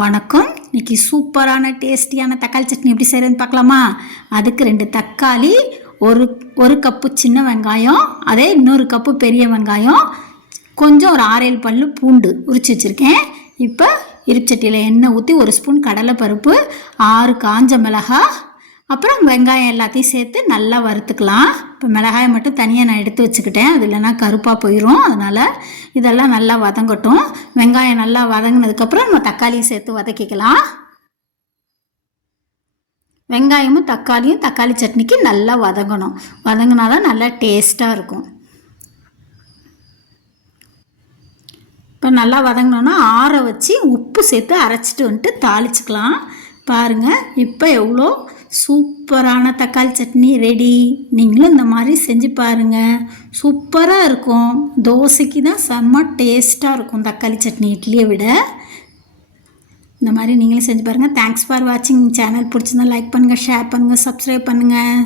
வணக்கம். இன்றைக்கி சூப்பரான டேஸ்டியான தக்காளி சட்னி எப்படி செய்கிறதுன்னு பார்க்கலாமா? அதுக்கு 2 தக்காளி, ஒரு கப்பு சின்ன வெங்காயம், அதே இன்னொரு கப்பு பெரிய வெங்காயம், கொஞ்சம் ஒரு 6-7 பல்லு பூண்டு உரித்து வச்சுருக்கேன். இப்போ இருப்புச்சட்டியில் எண்ணெய் ஊற்றி 1 ஸ்பூன் கடலைப்பருப்பு, 6 காஞ்ச மிளகாய், அப்புறம் வெங்காயம் எல்லாத்தையும் சேர்த்து நல்லா வறுத்துக்கலாம். இப்போ மிளகாயை மட்டும் தனியாக நான் எடுத்து வச்சுக்கிட்டேன், அது இல்லைன்னா கருப்பாக போயிடும். அதனால் இதெல்லாம் நல்லா வதங்கட்டும். வெங்காயம் நல்லா வதங்கினதுக்கப்புறம் நம்ம தக்காளியும் சேர்த்து வதக்கிக்கலாம். வெங்காயமும் தக்காளியும் தக்காளி சட்னிக்கு நல்லா வதங்கணும். வதங்கினா தான் நல்லா டேஸ்ட்டாக இருக்கும். இப்போ நல்லா வதங்கினோன்னா ஆற வச்சு உப்பு சேர்த்து அரைச்சிட்டு வந்துட்டு தாளிச்சுக்கலாம். பாருங்கள், இப்போ எவ்வளோ சூப்பரான தக்காளி சட்னி ரெடி. நீங்களும் இந்த மாதிரி செஞ்சு பாருங்கள், சூப்பராக இருக்கும். தோசைக்கு தான் செம்ம டேஸ்ட்டாக இருக்கும் தக்காளி சட்னி, இட்லியை விட. இந்த மாதிரி நீங்களும் செஞ்சு பாருங்கள். தேங்க்ஸ் ஃபார் வாட்சிங். சேனல் பிடிச்சிருந்தா லைக் பண்ணுங்கள், ஷேர் பண்ணுங்கள், சப்ஸ்கிரைப் பண்ணுங்கள்.